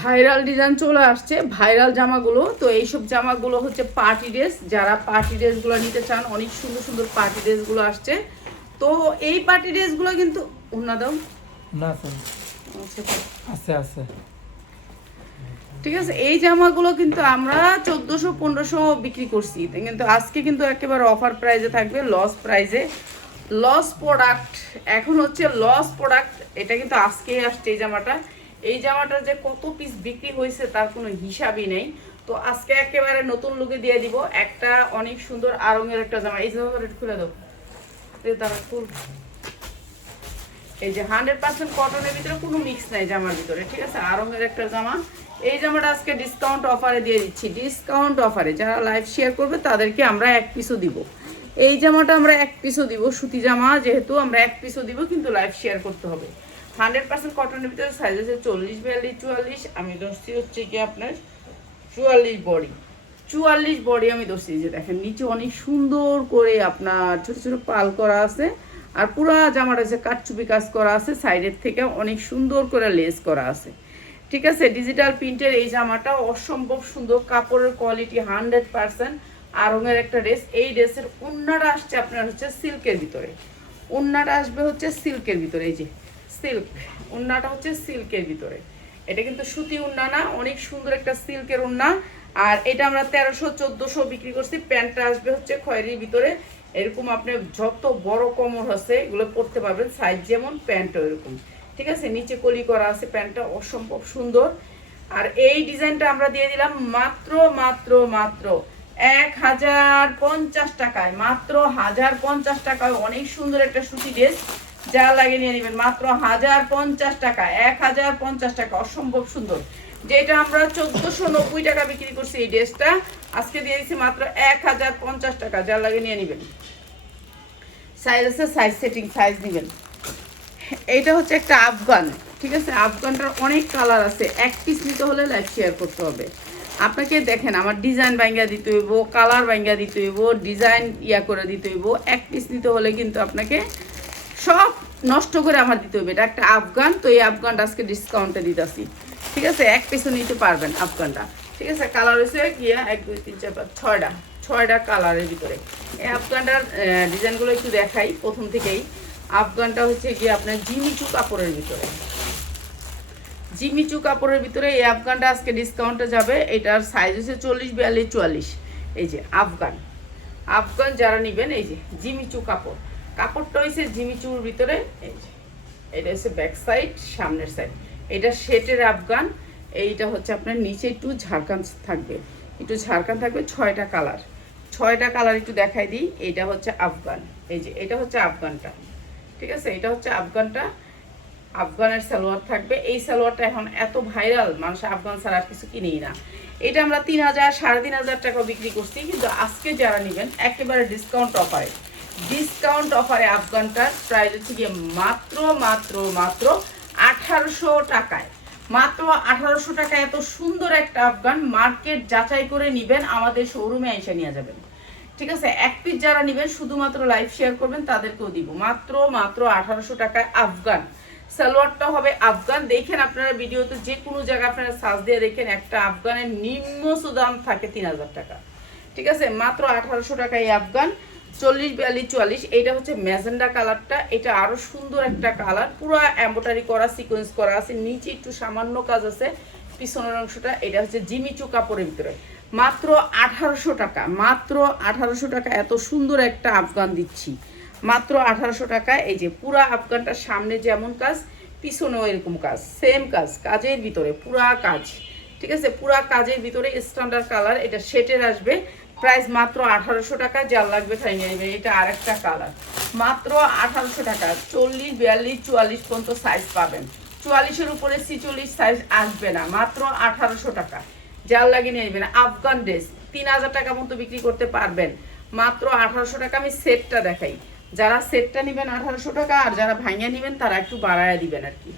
Viral design চলে আসছে, viral জামাগুলো। তো এইসব জামাগুলো হচ্ছে পার্টি ড্রেস, যারা পার্টি ড্রেসগুলো নিতে চান, অনেক সুন্দর সুন্দর পার্টি ড্রেসগুলো আসছে। তো এই পার্টি ড্রেসগুলো কিন্তু ওনা দাও না আছে আছে। ঠিক আছে, এই জামাগুলো কিন্তু আমরা 1400-1500 বিক্রি করছি, কিন্তু আজকে কিন্তু একেবারে অফার প্রাইজে থাকবে, লস প্রাইজে। লস প্রোডাক্ট, এখন হচ্ছে লস প্রোডাক্ট। এটা কিন্তু আজকেই আসছে এই জামাটা। এই জামাটার যে কত পিস বিক্রি হয়েছে তার কোনো হিসাবই নেই। তো আজকে একেবারে নতুন লুকে দিয়ে দিব একটা অনেক সুন্দর আরঙের একটা জামা। এই জামাটা খুলে দাও, তারা ফুল। এই যে 100% কটনের ভিতরে কোনো মিক্স নাই জামার ভিতরে, ঠিক আছে, আরঙের একটা জামা। এই জামাটা আজকে ডিসকাউন্ট অফারে দিয়ে দিচ্ছি, ডিসকাউন্ট অফারে। যারা লাইভ শেয়ার করবে তাদেরকে আমরা এক পিসও দিব। এই জামাটা আমরা এক পিসও দিব, সুতি জামা যেহেতু আমরা এক পিসও দিব, কিন্তু লাইভ শেয়ার করতে হবে। 100% কটনের ভিতরে সাইজ আছে 40, 42, 44। আমি ধরছি হচ্ছে কি আপনার 44 বডি, 44 বডি আমি ধরছি। যে দেখেন নিচে অনেক সুন্দর করে আপনার ছোট ছোট পাল করা আছে, আর পুরা জামাটা হচ্ছে কাটচুপি কাজ করা আছে, সাইডের থেকে অনেক সুন্দর করে লেস করা আছে, ঠিক আছে। ডিজিটাল প্রিন্টের এই জামাটা অসম্ভব সুন্দর, কাপড়ের কোয়ালিটি 100%। আরঙের একটা ড্রেস। এই ড্রেসের ওন্নাটা আসছে আপনার হচ্ছে সিল্কের ভিতরে, ওন্নাটা আসবে হচ্ছে সিল্কের ভিতরে। এই যে সিল্ক, ওন্নাটা হচ্ছে সিল্কের ভিতরে। এটা কিন্তু সুতি ওন্না না, অনেক সুন্দর একটা সিল্কের ওন্না। আর এটা আমরা 1300-1400 বিক্রি করছি। প্যান্টটা আসবে হচ্ছে খয়েরির ভিতরে। এরকম আপনি যত বড় কোমর আছে এগুলো পরতে পারবেন, সাইজ যেমন প্যান্টও এরকম, ঠিক আছে। নিচে কলি করা আছে, প্যান্টটা অসম্ভব সুন্দর। আর এই ডিজাইনটা আমরা দিয়ে দিলাম মাত্র মাত্র মাত্র 1050 টাকায়, মাত্র 1050 টাকায়। অনেক সুন্দর একটা সুতি ড্রেস, যা লাগে নিয়ে নেবেন মাত্র 1050 টাকা, 1050 টাকা, অসম্ভব সুন্দর। যেটা আমরা 1490 টাকা বিক্রি করছি, এই ড্রেসটা আজকে দিয়ে দিচ্ছি মাত্র 1050 টাকা, যা লাগে নিয়ে নেবেন। সাইজ আছে, সাইজ সেটিং সাইজ নেবেন। এইটা হচ্ছে একটা আফগান, ঠিক আছে। আফগানটার অনেক কালার আছে, এক পিস নিতে হলে লাইভ শেয়ার করতে হবে আপনাকে। দেখেন আমার ডিজাইন ভাঙ্গা দিতে হইব, কালার ভাঙ্গা দিতে হইব, ডিজাইন করে দিতে হইব। এক পিস নিতে হলে কিন্তু আপনাকে সব নষ্ট করে আমার দিতে হবে। এটা একটা আফগান, তো এই আফগানটা আজকে ডিসকাউন্টে দিতেছি, ঠিক আছে। এক পিসও নিতে পারবেন আফগানটা, ঠিক আছে। কালার হয়েছে গিয়া 1 2 3 4 5 6টা কালারের ভিতরে। এই আফগানটার ডিজাইনগুলো একটু দেখাই প্রথম থেকেই। আফগানটা হচ্ছে গিয়ে আপনার জিমিচু কাপড়ের ভিতরে, জিমিচু কাপড়ের ভিতরে এই আফগানটা আজকে ডিসকাউন্টে যাবে। এটার সাইজ হচ্ছে 40, 42, 44। এই যে আফগান, আফগান যারা নেবেন, এই যে জিমিচু কাপড়, কাপড়টা হয়েছে জিমিচুর ভিতরে। এই যে এটা হচ্ছে ব্যাক সাইড, সামনের সাইড। এটা সেটের আফগান। এইটা হচ্ছে আপনার নিচে একটু ঝাড়খান থাকবে, একটু ঝাড়খান থাকবে। 6টা কালার, 6টা কালার একটু দেখাই দিই। এটা হচ্ছে আফগান, এই যে এটা হচ্ছে আফগানটা, ঠিক আছে। এটা হচ্ছে আফগানটা, আফগানের সালোয়ার থাকবে। এই সালোয়ারটা এখন এত ভাইরাল, মানুষ আফগান ছাড়া আর কিছু কিনেই না। এটা আমরা 3000, 3500 টাকা বিক্রি করছি, কিন্তু আজকে যারা নেবেন একেবারে ডিসকাউন্ট অফারে, ডিসকাউন্ট অফারে আফগানটার প্রাইস হচ্ছে গিয়ে মাত্র মাত্র মাত্র 1800 টাকায়, মাত্র 1800 টাকা। এত সুন্দর একটা আফগান, মার্কেট যাচাই করে নেবেন, আমাদের শোরুমে এসে নিয়ে যাবেন, ঠিক আছে। এক পিস যারা নেবেন শুধুমাত্র লাইভ শেয়ার করবেন তাদেরকেও দিব মাত্র মাত্র 1800 টাকায় আফগান। সালোয়ারটা হবে আফগান। দেখেন আপনারা ভিডিওতে যে কোনো জায়গায় আপনারা সার্চ দিয়ে দেখেন, একটা আফগানের নিম্ন দাম থাকে 3000 টাকা, ঠিক আছে। মাত্র 1800 টাকা এই আফগান। 40, 42, 44। এইটা হচ্ছে ম্যাজেন্ডা কালারটা, এটা আরো সুন্দর একটা কালার, পুরো এমব্রয়ডারি করা, সিকোয়েন্স করা আছে, নিচে একটু সামান্য কাজ আছে পিছনের অংশটা। এটা হচ্ছে জিমিচু কাপড়ের ভিতরে, মাত্র 1800 টাকা, মাত্র 1800 টাকা। এত সুন্দর একটা আফগান দিচ্ছি মাত্র 1800 টাকা। এই যে পুরা আফগানটার সামনে যেমন কাজ, পিছনেও এরকম কাজ, সেম কাজ, কাজের ভিতরে পুরা কাজ, ঠিক আছে। পুরা কাজের ভিতরে স্ট্যান্ডার্ড কালার। এটা সেটের আসবে, প্রাইস মাত্র 1800 টাকা। যার লাগবে তাই নিয়ে নেবেন। এটা আরেকটা কালার, মাত্র 1800 টাকা। 40, 42, 44 পর্যন্ত সাইজ পাবেন। 44-এর উপরে 46 সাইজ আসবে না, মাত্র 1800 টাকা। যার লাগে নিয়ে নেবেন। আফগান ড্রেস 3000 টাকা মতো বিক্রি করতে পারবেন, মাত্র 1800 টাকা। আমি সেটটা দেখাই, যারা সেটটা নেবেন 1800 টাকা, আর যারা ভাঙিয়ে নেবেন তারা একটু বাড়ায় দিবেন আর কি।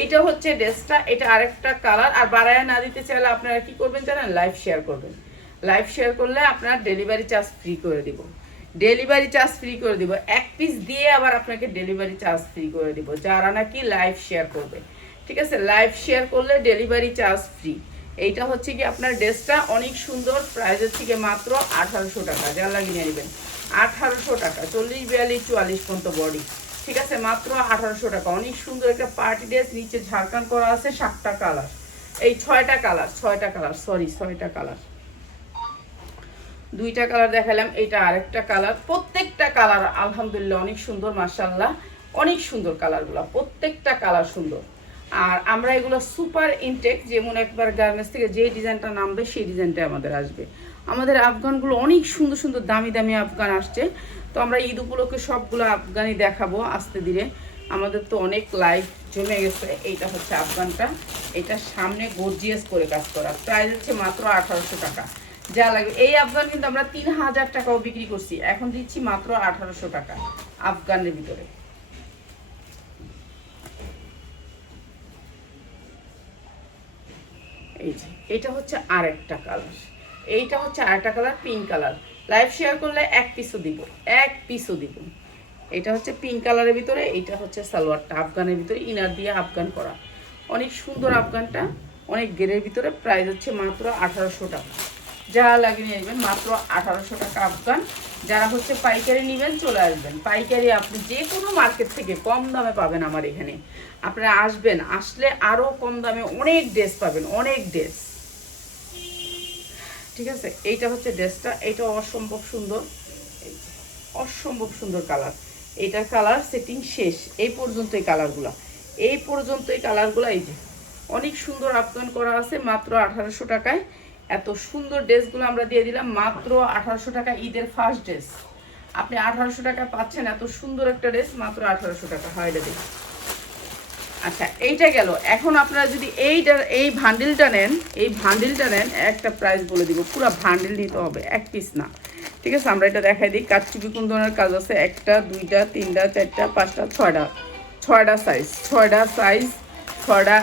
এইটা হচ্ছে ড্রেসটা, এটা আরেকটা কালার। আর বাড়ায় না দিতে চাইলে আপনারা কি করবেন জানেন, লাইভ শেয়ার করবেন। লাইভ শেয়ার করলে আপনার ডেলিভারি চার্জ ফ্রি করে দিব, ডেলিভারি চার্জ ফ্রি করে দিব। এক পিস দিয়ে আবার আপনাকে ডেলিভারি চার্জ ফ্রি করে দিব যারা নাকি লাইভ শেয়ার করবে, ঠিক আছে, লাইভ শেয়ার করলে ডেলিভারি চার্জ ফ্রি। এইটা হচ্ছে কি আপনার ড্রেসটা অনেক সুন্দর, প্রাইস হচ্ছে কি মাত্র 1800 টাকা, যা লাগিয়ে নেবেন 1800 টাকা, 40, 42, 44 পর্যন্ত বডি। ঠিক আছে, মাত্র 1800 টাকা। অনেক সুন্দর একটা পার্টি ড্রেস, নিচে ঝাড়খান করা আছে 7টা কালার, এই 6টা কালার, 6টা কালার, সরি 6টা কালার, 2টা কালার দেখালাম, এটা আরেকটা কালার। প্রত্যেকটা কালার আলহামদুলিল্লাহ অনেক সুন্দর, মাশাআল্লাহ অনেক সুন্দর কালারগুলো, প্রত্যেকটা কালার সুন্দর। আর আমরা এগুলো সুপার ইনটেক, যেমন একবার গার্মেন্টস থেকে যে ডিজাইনটা নামবে সেই ডিজাইনটা আমাদের আসবে। আমাদের আফগানগুলো অনেক সুন্দর সুন্দর দামি দামি আফগান আসছে, তো আমরা ঈদ উপলক্ষে সবগুলো আফগানি দেখাবো আস্তে ধীরে। আমাদের তো অনেক লাইভ জমে গেছে। এইটা হচ্ছে আফগানটা, এটা সামনে গর্জিয়াস করে কাজ করা, প্রাইস হচ্ছে মাত্র 1800 টাকা, যা লাগবে। এই আফগান কিন্তু আমরা 3000 টাকাও বিক্রি করছি, এখন দিচ্ছি মাত্র 1800 টাকা আফগানের ভিতরে। এই যে এটা হচ্ছে আরেকটা কালার, এইটা হচ্ছে আরেকটা colour, pink colour. Live share করলে এক পিসও দিব, এক পিসও দিব। এটা হচ্ছে পিঙ্ক কালারের ভিতরে, এইটা হচ্ছে সালোয়ারটা আফগানের ভিতরে ইনার দিয়ে আফগান করা, অনেক সুন্দর আফগানটা, অনেক গেরের ভিতরে, প্রাইস হচ্ছে মাত্র 1800 টাকা, যা লাগিয়ে নেবেন মাত্র 1800 টাকা আফগান। যারা হচ্ছে পাইকারি নেবেন চলে আসবেন, পাইকারি আপনি যে কোনো মার্কেট থেকে কম দামে পাবেন আমার এখানে। আপনারা আসবেন, আসলে আরও কম দামে অনেক ড্রেস পাবেন, অনেক ড্রেস। ঠিক আছে, এইটা হচ্ছে ড্রেসটা, এটা অসম্ভব সুন্দর, অসম্ভব সুন্দর কালার। এটার কালার সেটিং শেষ, এই পর্যন্তই কালারগুলা, এই পর্যন্তই কালারগুলা। এই যে অনেক সুন্দর আফগান করা আছে মাত্র 1800 টাকায়। এত সুন্দর ড্রেসগুলো আমরা দিয়ে দিলাম মাত্র 1800 টাকা, ঈদের ফার্স্ট ড্রেস আপনি 1800 টাকা পাচ্ছেন, এত সুন্দর একটা ড্রেস মাত্র 1800 টাকা হয়। এটা দেখুন। আচ্ছা, এইটা গেল। এখন আপনারা যদি এই ভান্ডিলটা নেন, এই ভান্ডিলটা নেন, একটা প্রাইস বলে দিব, পুরো ভান্ডিল নিতে হবে, এক পিস না। ঠিক আছে, আমরা এটা দেখাই দিই। কাচচুপি কুন্দনের কাজ আছে, 1টা 2টা 3টা 4টা 5টা 6টা, 6টা সাইজ, 6টা সাইজ, 6টা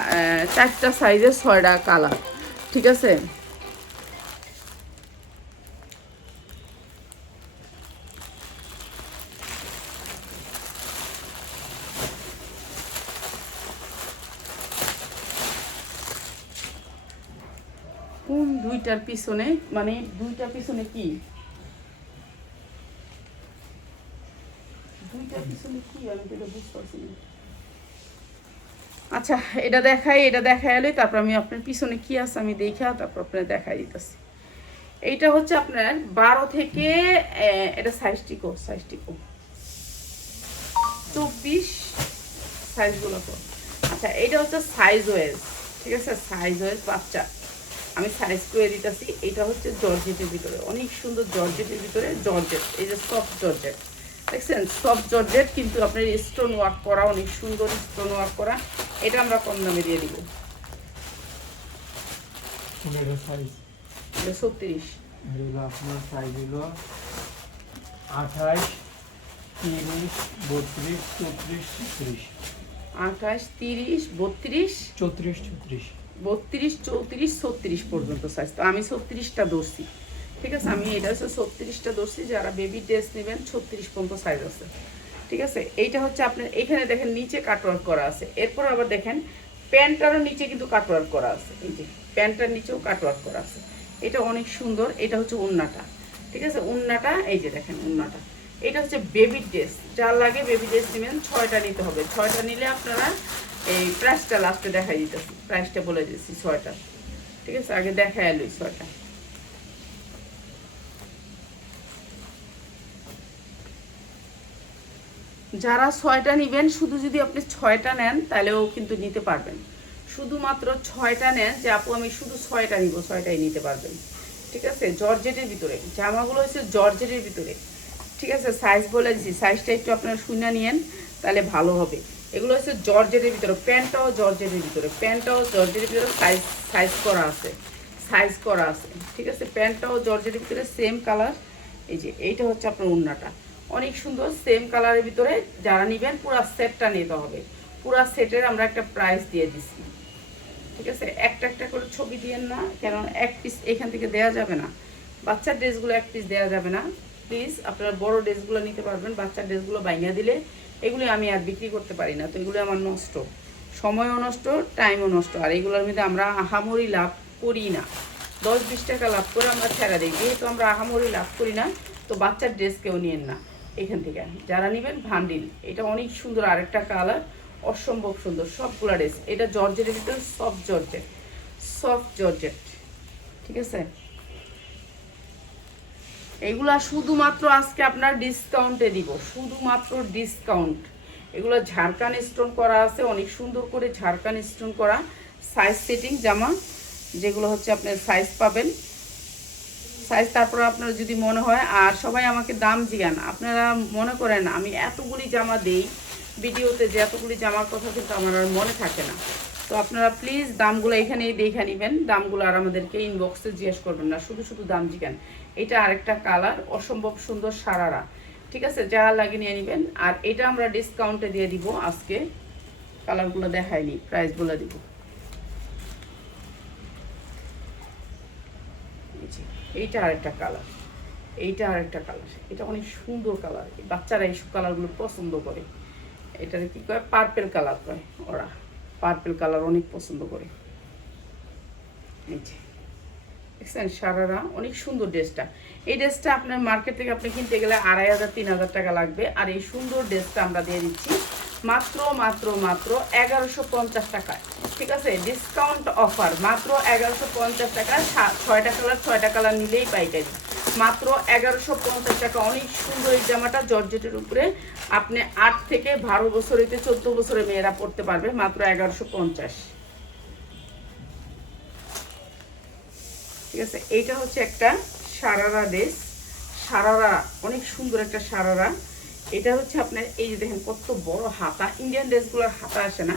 4টা সাইজের 6টা কালার। ঠিক আছে, কোন দুইটার পিছনে, মানে দুইটার পিছনে কি, দুইটার পিছনে কি আমি তো এটা বুঝতে পারছি না। আচ্ছা, এটা দেখাই, এটা দেখাই এলে তারপর আমি আপনার পিছনে কি আছে আমি দেখা তারপর আপনার দেখাই দিতেছি। এইটা হচ্ছে আপনার 12 থেকে এটা সাইজটিকো 24 সাইজগুলো তো। আচ্ছা, এইটা হচ্ছে সাইজ ওয়েজ। ঠিক আছে, সাইজ ওয়েজ বাচ্চা, আমি সাইজ করে দিতেছি। এটা হচ্ছে জর্জেটের ভিতরে, অনেক সুন্দর জর্জেটের ভিতরে, জর্জেট, এই যে সফট জর্জেট দেখছেন, সফট জর্জেট, কিন্তু আপনার স্টোন ওয়ার্ক করা, অনেক সুন্দর স্টোন ওয়ার্ক করা। এটা আমরা কম দামে দিয়ে দিব, এটা সাইজ, এটা 36, এটা আপনার সাইজ হলো 28, 30, 32, 34, 36, 28, 30, 32, 34, 34, 32, 34, 36 পর্যন্ত সাইজ। তো আমি 36টা ধরছি। ঠিক আছে, আমি এটা হচ্ছে 36টা ধরছি। যারা বেবি ড্রেস নেবেন 36 পর্যন্ত সাইজ আছে। ঠিক আছে, এইটা হচ্ছে আপনার এখানে দেখেন নিচে কাটওয়ার্ক করা আছে, এরপর আবার দেখেন প্যান্টটারও নিচে কিন্তু কাটওয়ার্ক করা আছে, এই যে প্যান্টটার নিচেও কাটওয়ার্ক করা আছে। এটা অনেক সুন্দর। এটা হচ্ছে ওড়নাটা। ঠিক আছে, ওড়নাটা এই যে দেখেন ওড়নাটা, এটা হচ্ছে বেবি ড্রেস, যার লাগে বেবি ড্রেস নেবেন 6টা নিতে হবে। 6টা নিলে আপনারা এই প্রাইসটা লাস্টে দেখাই দিতেছি, প্রাইসটা বলে দিচ্ছি 6টা। ঠিক আছে, আগে দেখাই এলো 6টা। যারা 6টা নেবেন, শুধু যদি আপনি 6টা নেন তাহলেও কিন্তু নিতে পারবেন। শুধুমাত্র 6টা নেন যে আপু আমি শুধু 6টা নিব, 6টাই নিতে পারবেন। ঠিক আছে, জর্জেটের ভিতরে জামাগুলো হচ্ছে জর্জেটের ভিতরে। ঠিক আছে, সাইজ বলে দিচ্ছি, সাইজটা একটু আপনারা শুনে নিয়েন তাহলে ভালো হবে। এগুলো হচ্ছে জর্জেটের ভিতরে, প্যান্টটাও জর্জেটের ভিতরে, প্যান্টটাও জর্জেটের ভিতরে, সাইজ সাইজ করা আছে, সাইজ করা আছে। ঠিক আছে, প্যান্টটাও জর্জেটের ভিতরে, সেম কালার। এই যে এইটা হচ্ছে আপনার ওড়নাটা, অনেক সুন্দর সেম কালারের ভিতরে। যারা নেবেন পুরো সেটটা নিতে হবে, পুরো সেটের আমরা একটা প্রাইস দিয়ে দিচ্ছি। ঠিক আছে, একটা একটা করে ছবি দিয়েন না, কারণ এক পিস এখান থেকে দেওয়া যাবে না। বাচ্চার ড্রেসগুলো এক পিস দেওয়া যাবে না, প্লিজ। আপনারা বড় ড্রেসগুলো নিতে পারবেন, বাচ্চার ড্রেসগুলো বাইনা দিলে এগুলি আমি আর বিক্রি করতে পারি না, তো এগুলো আমার নষ্ট। সময়ও নষ্ট, টাইমও নষ্ট। আর এগুলোর মধ্যে আমরা আহামরি লাভ করি না, 10-20 টাকা লাভ করে আমরা ছেড়া দিই। যেহেতু আমরা আহামরি লাভ করি না, তো বাচ্চার ড্রেস কেউ নিয়েন না এখান থেকে। যারা নেবেন ভান্ডিল, এটা অনেক সুন্দর, আরেকটা কালার অসম্ভব সুন্দর সবগুলা ড্রেস। এটা জর্জেটের ভিতরে সফট জর্জেট, সফট জর্জেট, ঠিক আছে। এগুলা শুধুমাত্র আজকে আপনার ডিসকাউন্টে দিব, শুধুমাত্র ডিসকাউন্ট। এগুলো ঝাড়খান স্টোন করা আছে, অনেক সুন্দর করে ঝাড়খান স্টোন করা, সাইজ সেটিং জামা, যেগুলো হচ্ছে আপনার সাইজ পাবেন, সাইজ। তারপর আপনার যদি মনে হয়, আর সবাই আমাকে দাম জিগান, আপনারা মনে করেন আমি এতগুলি জামা দেই ভিডিওতে, যে এতগুলি জামার কথা কিন্তু আমার আর মনে থাকে না। তো আপনারা প্লিজ দামগুলো এখানেই দেখে নেবেন, দামগুলো আর আমাদেরকে ইনবক্সে জিজ্ঞেস করবেন না, শুধু শুধু দাম জিগান। এটা আরেকটা কালার অসম্ভব সুন্দর সারারা, ঠিক আছে, যা লাগে নিয়ে নেবেন। আর এটা আমরা ডিসকাউন্টে দিয়ে দিব আজকে, কালারগুলো দেখাইনি, প্রাইসগুলো দিব। এইটা আরেকটা কালার, এইটা আরেকটা কালার, এটা অনেক সুন্দর কালার, বাচ্চারা এইসব কালারগুলো পছন্দ করে। এটার কি কয়, পার্পেল কালার কয় ওরা, পার্পেল কালার অনেক পছন্দ করে। এই যে দেখছেন সারারা, অনেক সুন্দর ড্রেসটা। এই ড্রেসটা আপনার মার্কেট থেকে আপনি কিনতে গেলে 2500-3000 টাকা লাগবে। আর এই সুন্দর ড্রেসটা আমরা দিয়ে দিচ্ছি মাত্র মাত্র মাত্র 1150 টাকায়, ঠিক আছে। ডিসকাউন্ট অফার মাত্র 1150 টাকা, 6টা কালার নিলেই পাইকারি, মাত্র 1150 টাকা। অনেক সুন্দর এই জামাটা, জর্জেটের উপরে। আপনি 8 থেকে 12 বছর হইতে 14 বছরের মেয়েরা পড়তে পারবে, মাত্র 1150, ঠিক আছে। এইটা হচ্ছে একটা সারারা ড্রেস, সারারা অনেক সুন্দর একটা সারারা। এটা হচ্ছে আপনার, এই যে দেখেন কত বড় হাতা। ইন্ডিয়ান ড্রেসগুলোর হাতা আসে না,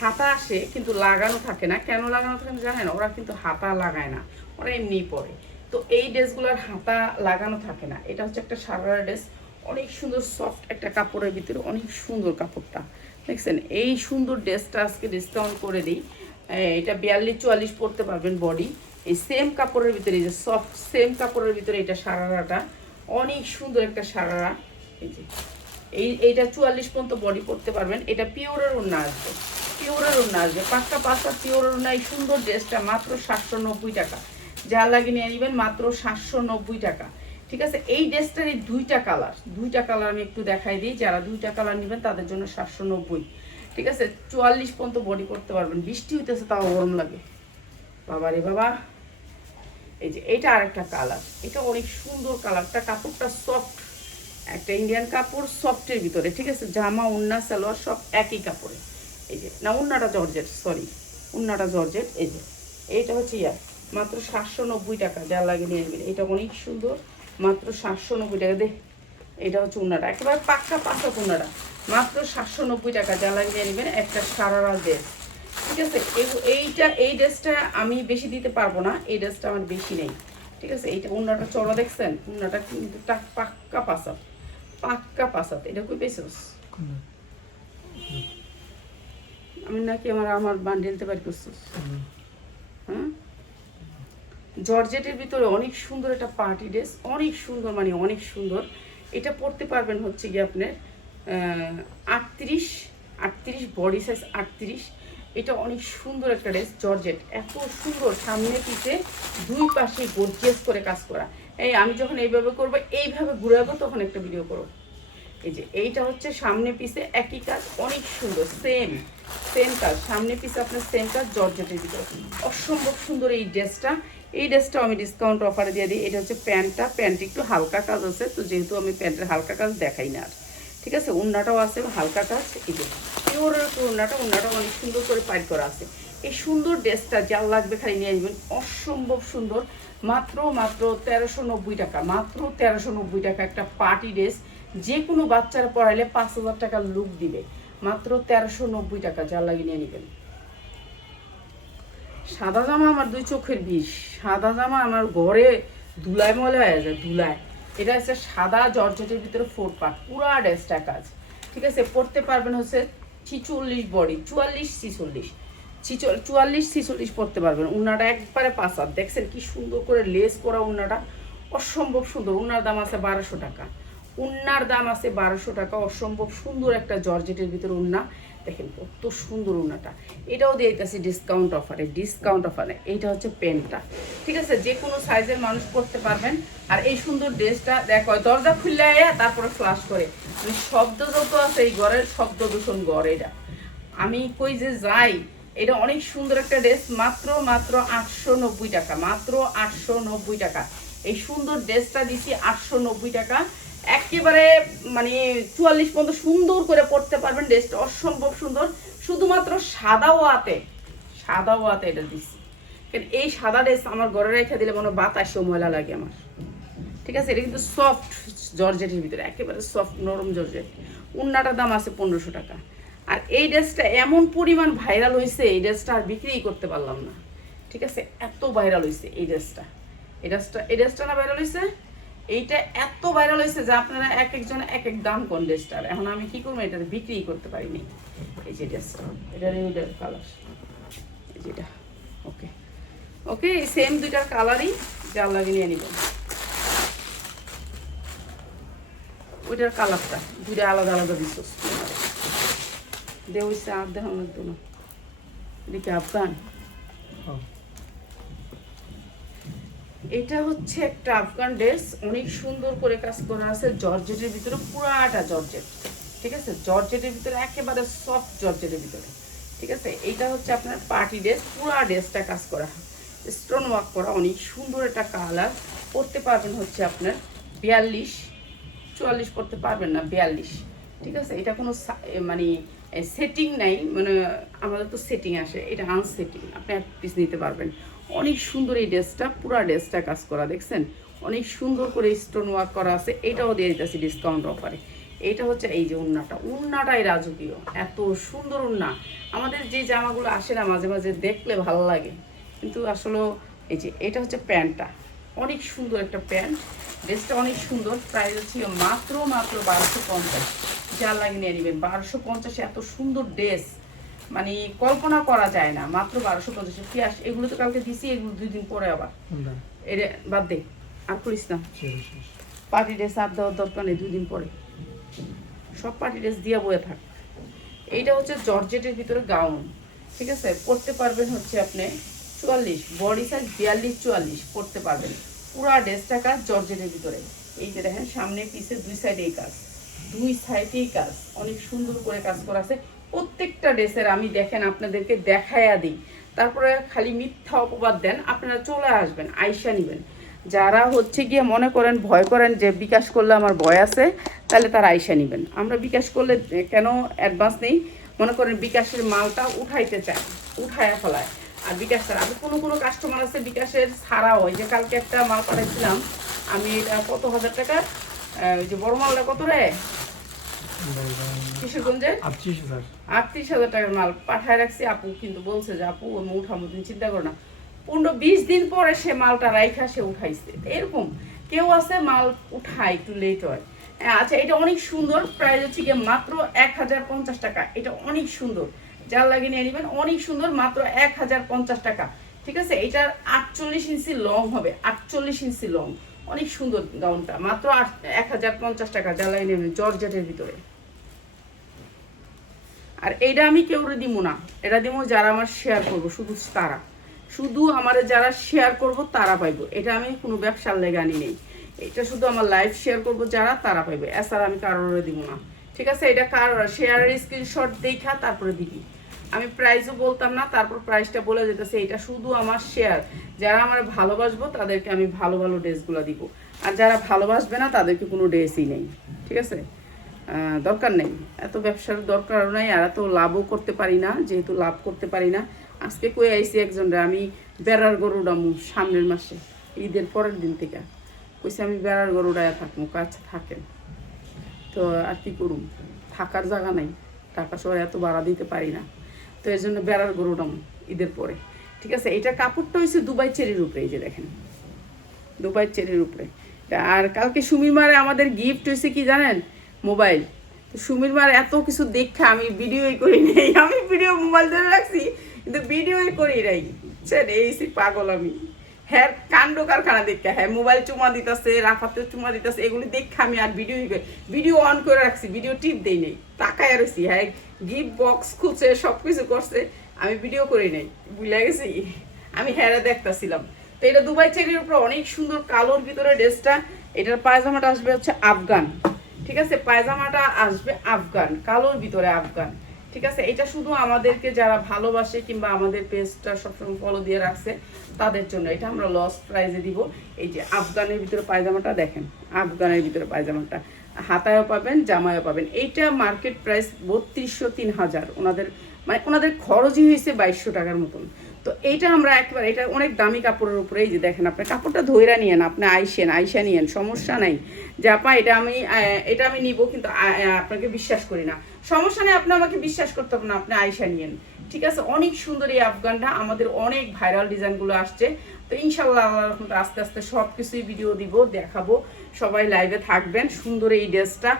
হাতা আসে কিন্তু লাগানো থাকে না। কেন লাগানো থাকে না জানেন? ওরা কিন্তু হাতা লাগায় না, ওরা এমনিই পরে। তো এই ড্রেসগুলোর হাতা লাগানো থাকে না। এটা হচ্ছে একটা সারারা ড্রেস, অনেক সুন্দর সফট একটা কাপড়ের ভিতরে, অনেক সুন্দর কাপড়টা দেখছেন। এই সুন্দর ড্রেসটা আজকে ডিসকাউন্ট করে দিই। এটা 42-44 পরতে পারবেন বডি। এই সেম কাপড়ের ভিতরে, এই যে সফট সেম কাপড়ের ভিতরে এটা সারারাটা, অনেক সুন্দর একটা সারারা। এই যে এইটা 44 পর্যন্ত বডি পরতে পারবেন। এটা পিওরের ওড়না আসবে, পিওরের ওড়না আসবে, পাক্কা পাক্কা পিওরের ওড়না। এই সুন্দর ড্রেসটা মাত্র 790 টাকা, যা লাগে নিয়ে নেবেন, মাত্র 790 টাকা, ঠিক আছে। এই ড্রেসটার এই দুইটা কালার আমি একটু দেখাই দিই। যারা 2টা কালার নেবেন তাদের জন্য 790, ঠিক আছে। 44 পর্যন্ত বডি করতে পারবেন। বৃষ্টি হইতেছে তাও গরম লাগে, বাবা রে বাবা। এই যে এটা আরেকটা কালার, এটা অনেক সুন্দর কালারটা, কাপড়টা সফট, একটা ইন্ডিয়ান কাপড় সফটের ভিতরে, ঠিক আছে। জামা, ওড়না, সালোয়ার সব একই কাপড়ে। এই যে না, ওড়নাটা জর্জেট, সরি, ওড়নাটা জর্জেট। এই যে এইটা হচ্ছে মাত্র 790 টাকা, যা লাগে নিয়ে নেবেন। এটা অনেক সুন্দর, মাত্র 790 টাকা। এটা হচ্ছে ওড়নাটা, একেবারে পাক্কা পাক্কা ওড়নাটা, মাত্র 790 টাকা, যা লাগে নিয়ে নেবেন। একটা সারারা ড্রেস, ঠিক আছে। এই ড্রেসটা আমি বেশি দিতে পারবো না, এই ড্রেসটা আমার বেশি নেই, ঠিক আছে। এইটা ওড়নাটা চড়া দেখছেন, ওড়নাটা কিন্তু পাক্কা পাসাত, পাক্কা পাসাত। এটা কই পেছস আমি নাকি আমার বান্ডেলতে পারি করছিস? হ্যাঁ, জর্জেটের ভিতরে অনেক সুন্দর একটা পার্টি ড্রেস, অনেক সুন্দর, মানে অনেক সুন্দর। এটা পরতে পারবেন হচ্ছে গিয়ে আপনার 38 বডি সাইজ 38। এটা অনেক সুন্দর একটা ড্রেস, জর্জেট, এত সুন্দর, সামনে পিছে দুই পাশে গর্জিয়াস করে কাজ করা। এই আমি যখন এইভাবে করবো, এইভাবে ঘুরাবো, তখন একটা ভিডিও করবো। এই যে এইটা হচ্ছে সামনে পিছে একই কাজ, অনেক সুন্দর, সেম কাজ, সামনে পিছে আপনার সেম কাজ, জর্জেটের ভিতরে অসম্ভব সুন্দর এই ড্রেসটা। এই ড্রেসটাও আমি ডিসকাউন্ট অফারে দিয়ে দিই। এটা হচ্ছে প্যান্টটা একটু হালকা কাজ আছে, তো যেহেতু আমি প্যান্টের হালকা কাজ দেখাই না আর, ঠিক আছে। ওড়নাটাও আছে হালকা কাজ, এই যে পিওরের ওড়নাটা অনেক সুন্দর করে পাইট করা আছে। এই সুন্দর ড্রেসটা যার লাগবে খালি নিয়ে আসবেন, অসম্ভব সুন্দর, মাত্র 1390 টাকা, মাত্র 1390 টাকা। একটা পার্টি ড্রেস, যে কোনো বাচ্চারা পড়াইলে 5000 টাকার লুক দিবে, মাত্র 1390 টাকা, যার লাগে নিয়ে নেবেন। সাদা জামা আমার দুই চোখের বিষ, সাদা জামা আমার ঘরে ধুলায় ময়লা হয়ে যায়, ধুলায়। এটা হচ্ছে সাদা জর্জেটের ভিতরে 4 পার্ট, পুরা ড্রেসটা কাজ, ঠিক আছে। পরতে পারবেন হচ্ছে 46 বডি, 44-46 পরতে পারবেন। উন্নাটা একবারে পাসার, দেখছেন কি সুন্দর করে লেস করা উন্নাটা, অসম্ভব সুন্দর। উন্নার দাম আছে 1200 টাকা, উন্নার দাম আছে 1200 টাকা। অসম্ভব সুন্দর একটা জর্জেটের ভিতরে উন্না, দেখেন কত সুন্দর ওড়নাটা, এটাও দিয়ে দিতেছি ডিসকাউন্ট অফারে। এইটা হচ্ছে প্যান্টটা, ঠিক আছে, যে কোনো সাইজের মানুষ পরতে পারবেন। আর এই সুন্দর ড্রেসটা দেখো দরজা খুললে তারপরে ফ্লাশ করে, মানে শব্দ যত আছে এই ঘরের শব্দ দূষণ ঘর। এটা আমি কই যে যাই, এটা অনেক সুন্দর একটা ড্রেস, মাত্র 890 টাকা, মাত্র 890 টাকা। এই সুন্দর ড্রেসটা দিছি 890 টাকা, একেবারে মানে 44 পর্যন্ত সুন্দর করে পড়তে পারবেন। ড্রেসটা অসম্ভব সুন্দর, শুধুমাত্র সাদা ওয়াতে এটা দিছি। কারণ এই সাদা ড্রেস আমার ঘরে রেখে দিলে মনে বাতাসেও ময়লা লাগে আমার, ঠিক আছে। এটা কিন্তু সফট জর্জেটের ভিতরে, একেবারে সফট নরম জর্জেট। ওড়নাটার দাম আছে 1500 টাকা। আর এই ড্রেসটা এমন পরিমাণ ভাইরাল হয়েছে, এই ড্রেসটা আর বিক্রিই করতে পারলাম না, ঠিক আছে, এত ভাইরাল হয়েছে এই ড্রেসটা না ভাইরাল হয়েছে, এইটা এত ভাইরাল হয়েছে যে আপনারা এক একজন এক এক দাম কোন ড্রেসটার। এখন আমি কি করবো, এটা বিক্রি করতে পারিনি। এই যে ড্রেসটা, এটার কালার, এই যেটা, ওকে ওকে, এই সেম দুইটার কালারই যা লাগে নিয়ে নিবেন। ওইটার কালারটা দুইটা আলাদা আলাদা দিচ্ছ দেওয়া হয়েছে, আর দেখানো লাগতো না। এটা কি আফগান? এটা হচ্ছে একটা আফগান ড্রেস, অনেক সুন্দর করে কাজ করা আছে জর্জেটের ভিতরে, পুরাটা জর্জেট, ঠিক আছে, জর্জেটের ভিতরে একেবারে সফট জর্জেটের ভিতরে, ঠিক আছে। এইটা হচ্ছে আপনার পার্টি ড্রেস, পুরা ড্রেসটা কাজ করা, স্টোন ওয়ার্ক করা, অনেক সুন্দর একটা কালার। পরতে পারবেন হচ্ছে আপনার 42-44 পরতে পারবেন না, 42, ঠিক আছে। এটা কোনো মানে সেটিং নাই, মানে আমাদের তো সেটিং আসে, এটা আনসেটিং, আপনি এক পিস নিতে পারবেন। অনেক সুন্দর এই ড্রেসটা, পুরো ড্রেসটা কাজ করা, দেখছেন অনেক সুন্দর করে স্টোন ওয়ার্ক করা আছে। এটাও দিয়ে দিতেছি ডিসকাউন্ট অফারে। এইটা হচ্ছে এই যে উন্নাটাই রাজকীয়, এত সুন্দর উন্না। আমাদের যে জামাগুলো আসে না মাঝে মাঝে দেখলে ভালো লাগে, কিন্তু আসলে এই যে এটা হচ্ছে প্যান্টটা, অনেক সুন্দর একটা প্যান্ট, ড্রেসটা অনেক সুন্দর। প্রাইস হচ্ছে মাত্র 1250, যা লাগে নিয়ে নেবেন। 1250 এত সুন্দর ড্রেস মানে কল্পনা করা যায় না, মাত্র 1250। কি আস এগুলো তো কালকে দিছি, এগুলো 2 দিন পরে আবার এটা বাদ দে, আর করিস না। পার্টি ড্রেস আর দেওয়ার দরকার নেই, 2 দিন পরে সব পার্টি ড্রেস দিয়া বয়ে থাক। এইটা হচ্ছে জর্জেটের ভিতরে গাউন, ঠিক আছে, পরতে পারবেন হচ্ছে আপনি 44, বডি সাইজ 42-44 পরতে পারবেন। পুরা ড্রেসটা কাজ জর্জেটের ভিতরে। এই যে দেখেন সামনে পিছে দুই সাইডেই কাজ, অনেক সুন্দর করে কাজ করা আছে প্রত্যেকটা ড্রেসের। আমি দেখেন আপনাদেরকে দেখাইয়া দিই, তারপরে খালি মিথ্যা অপবাদ দেন, আপনারা চলে আসবেন, আইসা নিবেন। যারা হচ্ছে গিয়ে মনে করেন ভয় করেন যে বিকাশ করলে আমার ভয় আছে, তাহলে তারা আইসা নিবেন। আমরা বিকাশ করলে কেন অ্যাডভান্স নেই, মনে করেন বিকাশের মালটা উঠাইতে চায়, উঠায়া ফেলায়। আর বিকাশ ছাড়া আমি কোনো কাস্টমার আছে বিকাশের ছাড়াও, ওই যে কালকে একটা মাল পাঠাইছিলাম আমি, এটা কত হাজার টাকা, ওই যে বড় মালটা কত রে, কিশোরগঞ্জে 38,000 টাকার মাল পাঠায় রাখছি। আপু কিন্তু বলছে যে আপু আমি উঠাবো, তুমি চিন্তা করো না। 15-20 দিন পরে সে মালটা রাইখা সে উঠাইছে। এরকম কেউ আছে মাল উঠায় একটু লেট হয়। আচ্ছা, এটা অনেক সুন্দর, প্রাইস হচ্ছে গিয়ে মাত্র 1050 টাকা। এটা অনেক সুন্দর, যার লাগে নিয়ে নেবেন, অনেক সুন্দর, মাত্র 1050 টাকা, ঠিক আছে। এটার 48 ইঞ্চি লং হবে, 48 ইঞ্চি লং, অনেক সুন্দর গাউনটা, মাত্র 1050 টাকা, যার লাগে নিয়ে নেবেন, জর্জেটের ভিতরে। আর এইটা আমি কেউরে দিব না, এটা দিব যারা আমার শেয়ার করবো, শুধু আমার যারা শেয়ার করব তারা পাইবো। এটা আমি কোনো ব্যবসার লেগে আনি নেই, এটা শুধু আমার লাইভ শেয়ার করব যারা, তারা পাইবে, এছাড়া আমি কারোরে দিব না, ঠিক আছে। এটা কার শেয়ারের স্ক্রিনশট দেখা তারপরে দিবি। আমি প্রাইসও বলতাম না, তারপর প্রাইসটা বলে যেতেছে। এটা শুধু আমার শেয়ার, যারা আমার ভালোবাসবো তাদেরকে আমি ভালো ভালো ড্রেসগুলো দিব, আর যারা ভালোবাসবে না তাদেরকে কোনো ড্রেসই নেই, ঠিক আছে। দরকার নেই, এত ব্যবসার দরকারও নাই, আর এত লাভও করতে পারি না, যেহেতু লাভ করতে পারি না। আজকে কই আইসি একজনরা আমি বেড়ার গরু ডামু সামনের মাসে, ঈদের পরের দিন থেকে কইছে আমি বেড়ার গরু ডায়া থাকবো, কাছে থাকেন তো আর কি করুম, থাকার জায়গা নাই, টাকা শহরে এত ভাড়া দিতে পারি না, তো এর জন্য বেড়ার গরু ডামু ঈদের পরে, ঠিক আছে। এটা কাপড়টা হয়েছে দুবাই চেরির উপরে, এই যে দেখেন দুবাই চেরির উপরে। আর কালকে সুমির মারে আমাদের গিফট হয়েছে কি জানেন, মোবাইল। তো সুমির মার এত কিছু দেখা আমি ভিডিওই করি নাই, আমি ভিডিও মোবাইল ধরে রাখছি কিন্তু ভিডিওই করি নাই, বুঝছেন, এই পাগল আমি। হ্যাঁ কাণ্ড কারখানা দেখা, হ্যাঁ মোবাইল চুমা দিতেছে, রাফাতে চুমা দিতেছে, এগুলি দেখা আমি আর ভিডিও অন করে রাখছি, ভিডিও টিপ দেই নেই, তাকায় রয়েছি। হ্যাঁ গিফট বক্স খুলছে, সব কিছু করছে, আমি ভিডিও করি নাই, ভুলে গেছি, আমি হেরে দেখতেছিলাম। তো এটা দুবাই চেরির উপর অনেক সুন্দর কালোর ভিতরে ড্রেসটা। এটার পায়জামাটা আসবে হচ্ছে আফগান, ঠিক আছে, পায়জামাটা আসবে আফগান, কালোর ভিতরে আফগান, ঠিক আছে। এটা শুধু আমাদেরকে যারা ভালোবাসে কিংবা আমাদের পেজটা সবসময় ফলো দিয়ে রাখছে তাদের জন্য, এটা আমরা লস প্রাইজে দিব। এই যে আফগানের ভিতরে পায়জামাটা দেখেন, আফগানের ভিতরে পায়জামাটা হাতায়ও পাবেন, জামায়ও পাবেন। এইটা মার্কেট প্রাইস 3200 3000, ওনাদের মানে ওনাদের খরচই হয়েছে 2200 টাকার মতন। তো এইটা আমরা একেবারে, এটা অনেক দামি কাপড়ের উপরে। এই যে দেখেন, আপনি কাপড়টা ধইরা নিয়েন, আপনি আইসা নিয়েন, সমস্যা নাই যে আপা এটা আমি নিব, কিন্তু আপনাকে বিশ্বাস করি না, সমস্যা নেই, আপনি আমাকে বিশ্বাস করতে হবে না, আপনি আইসা নিয়েন, ঠিক আছে। অনেক সুন্দর এই আফগানটা, আমাদের অনেক ভাইরাল ডিজাইনগুলো আসছে। তো ইনশাল্লাহ আল্লাহর রহমতে আস্তে আস্তে সব কিছুই ভিডিও দিব, দেখাবো, সবাই লাইভে থাকবেন। সুন্দর এই ড্রেসটা,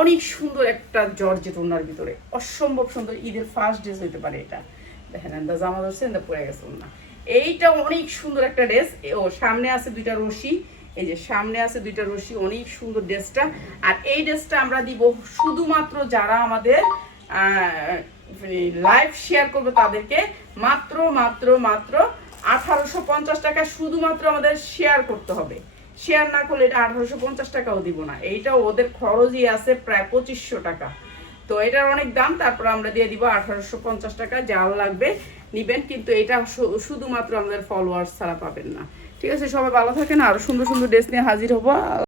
অনেক সুন্দর একটা জর্জেট ওনার ভিতরে, অসম্ভব সুন্দর, ঈদের ফার্স্ট ড্রেস হইতে পারে এটা। দেখেন এন্দা জামা ধরছে, এন্দা পরে গেছে না, এইটা অনেক সুন্দর একটা ড্রেস। ও সামনে আছে দুইটা রশি, এই যে সামনে আছে দুইটা রশি, অনেক সুন্দর ড্রেসটা। আর এই ড্রেসটা আমরা দিব শুধুমাত্র যারা আমাদের লাইভ শেয়ার করবে তাদেরকে মাত্র মাত্র মাত্র 1850 টাকা, শুধুমাত্র আমাদের শেয়ার করতে হবে। শেয়ার না করলে এটা 1850 টাকাও দিব না, এইটা ওদের খরচই আছে প্রায় 2500 টাকা। তো এটার অনেক দাম, তারপর আমরা দিয়ে দিব 1850 টাকা, যার লাগবে নিবেন, কিন্তু এটা শুধুমাত্র আমাদের ফলোয়ার্স ছাড়া পাবেন না, ঠিক আছে। সবাই ভালো থাকেন, আরো সুন্দর সুন্দর ড্রেস নিয়ে হাজির হবো।